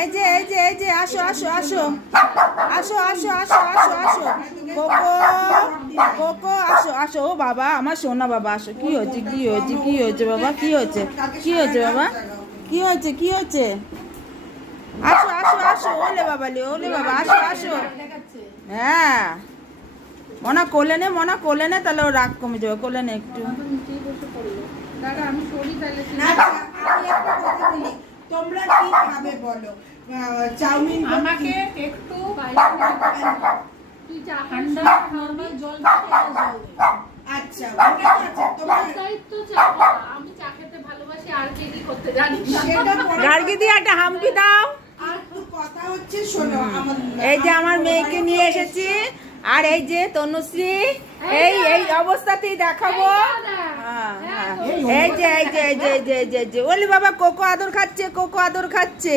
এই যে আসো আসো আসো আসো আসো আসো আসো আসো কোকো কোকো আসো আসো। ও বাবা আমার সোনা বাবা আসো। কি হচ্ছে কি হচ্ছে কি হচ্ছে বাবা কি হচ্ছে কি হচ্ছে বাবা কি হচ্ছে কি হচ্ছে? আসো আসো আসো। ওলে বাবা লে ওলে বাবা আসো আসো। হ্যাঁ মনা কোলে নে তাহলে ও রাগ কমে যাবে। কোলে নে একটু। তোমরা কি খাবে বলো? চাউমিন আমাকে একটু ঠান্ডা নরমাল জল আচ্ছা আমি চা খেতে ভালোবাসি আর কি করতে জানি গার্গি দিয়ে একটা হামকি দাও। আর কথা হচ্ছে শোনো, এই যে আমার মেয়েকে নিয়ে এসেছি আর এই যে তনুশ্রী এই অবস্থাতেই দেখাবো। এই যে ওলি বাবা কোকো আদর খাচ্ছে কোকো আদর খাচ্ছে।